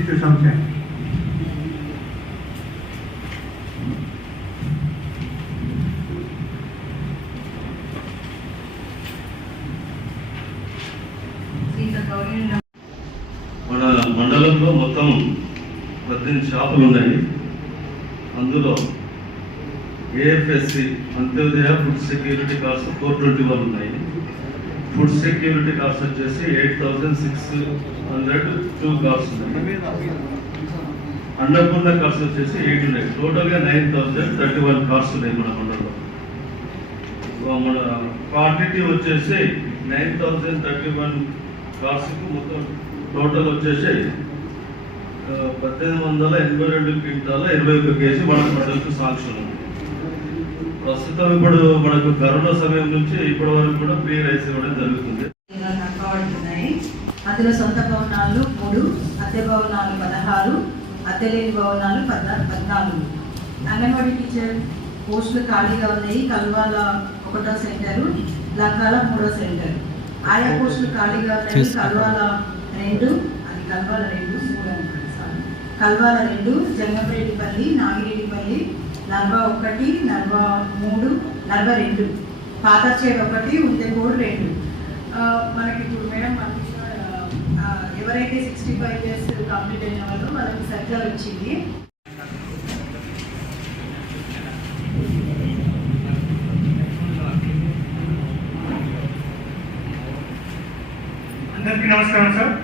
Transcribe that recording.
శిశు సంక్షేమం. మన మండలంలో మొత్తం 18 షాపులు ఉన్నాయి. అందులో ఏఎఫ్ఎస్సి అంత్యోదయ ఫుడ్ సెక్యూరిటీ కార్డ్స్ 421 ఉన్నాయి. ఫుడ్ సెక్యూరిటీ కార్డ్స్ వచ్చేసి 8,602 కార్డ్స్ ఉన్నాయి. అన్నపూర్ణ కార్డ్స్ వచ్చేసి 8 ఉన్నాయి. టోటల్గా 9,031 కార్డ్స్ ఉన్నాయి మన మండలంలో. మన క్వాంటిటీ వచ్చేసి 9,031 కార్డ్స్కి మొత్తం టోటల్ వచ్చేసి 1,882 క్వింటాల 21 కేజీ మన మండలికి సాంక్షన్ ఉంది. ప్రస్తుతం ఇప్పుడు మనకు కరోనా సమయం నుంచి ఇప్పటి వరకు కూడా ఫ్రీ రైస్ ఇవ్వడం జరుగుతుంది. అందులో సొంత భవనాలు 3, అద్దె భవనాలు 16, అద్దె లేని భవనాలు 14. అంగన్వాడీ టీచర్ పోస్టులు ఖాళీగా ఉన్నాయి. కల్వాల 1వ సెంటరు, లంకాల 3వ సెంటర్. ఆయా పోస్టులు ఖాళీగా ఉన్నాయి. కల్వాల 2, అది కల్వాల 2, కల్వాల 2, జంగంరెడ్డిపల్లి, నాగిరెడ్డిపల్లి, 41, 43, 42, పాతచేడు 1, ఉందెకోడు 2. మనకి ఇప్పుడు మేడం ఎవరైతే 65 ఇయర్స్ కంప్లీట్ అయిన వాళ్ళు వాళ్ళకి సర్కిల్ వచ్చింది. అందరికీ నమస్కారం సార్.